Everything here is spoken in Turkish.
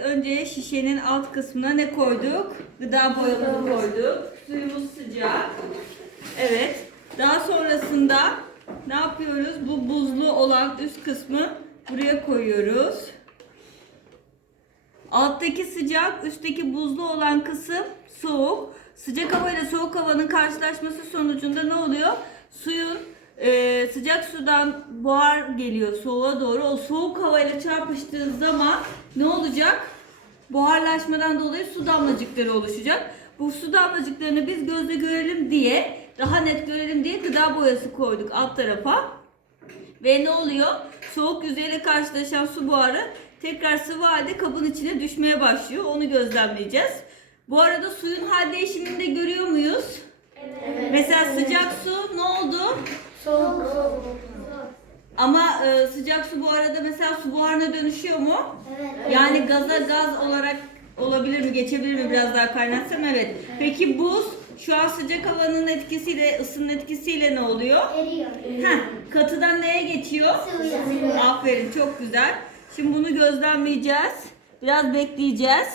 Önce şişenin alt kısmına ne koyduk? Gıda boyamızı koyduk. Suyumuz sıcak. Evet. Daha sonrasında ne yapıyoruz? Bu buzlu olan üst kısmı buraya koyuyoruz. Alttaki sıcak, üstteki buzlu olan kısım soğuk. Sıcak hava ile soğuk havanın karşılaşması sonucunda ne oluyor? Suyun e, sıcak sudan buhar geliyor soğuğa doğru. O soğuk hava ile çarpıştığı zaman ne olacak? Buharlaşmadan dolayı su damlacıkları oluşacak. Bu su damlacıklarını biz gözle görelim diye, daha net görelim diye gıda boyası koyduk alt tarafa. Ve ne oluyor? Soğuk yüzeyle karşılaşan su buharı tekrar sıvı halde kabın içine düşmeye başlıyor. Onu gözlemleyeceğiz. Bu arada suyun hal değişimini de görüyor muyuz? Mesela sıcak su? Soğuk. Soğuk. Ama e, sıcak su bu arada mesela su buharına dönüşüyor mu? Evet. Yani gaza gaz olarak olabilir mi? Geçebilir mi biraz daha kaynatsam? Evet. Peki buz şu an sıcak havanın etkisiyle, ısının etkisiyle ne oluyor? Eriyor. Heh, katıdan neye geçiyor? Sıvıya. Aferin çok güzel. Şimdi bunu gözlemleyeceğiz. Biraz bekleyeceğiz.